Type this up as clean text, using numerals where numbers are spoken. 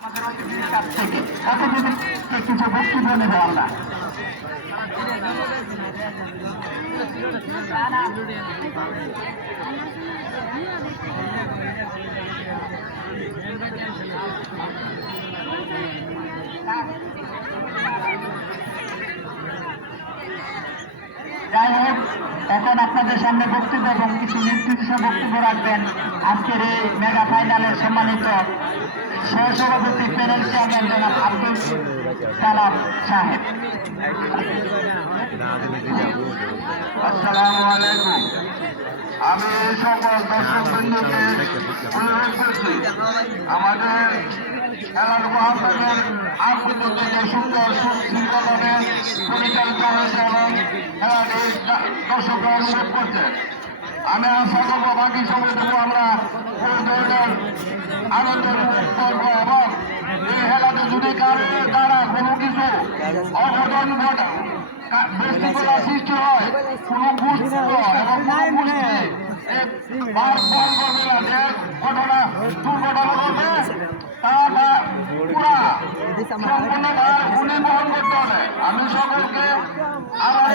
কাছ থেকে কিছু বক্তব্য নেব আমরা। যাই হোক, এখন আপনাদের সামনে বক্তব্য এবং কিছু নির্দিষ্ট বক্তব্য রাখবেন আজকের এই মেগা ফাইনালের সম্মানিত সহসভাপতি প্যানেল চেয়ারম্যান জনাব আব্দুল সালাম সাহেব। আসসালামু আলাইকুম। আমি এই সকল দর্শকবৃন্দকে অনুরোধ করছি, আমাদের খেলার মহাপ্রভুর আবৃত থেকে সুন্দর সুশৃঙ্খলভাবে পরিচালিত হয়েছে এবং খেলাটি দর্শকরা অনুরোধ করছে। আমি আশা করবো বাকি সময়টুকু আমরা কোনো ধরনের আনন্দ করবো এবং এই খেলাতে যদি কারো দ্বারা কোনো কিছু অঘটন ঘটে বেশিগুলা সৃষ্টি হয়, কোনো বুঝতে এবং কোনো বুঝতে বল করবে না যে ঘটনা দুর্ঘটনা করবে, তা পুরা সম্পূর্ণ ভার উনি বহন করতে হবে। আমি সকলকে আবার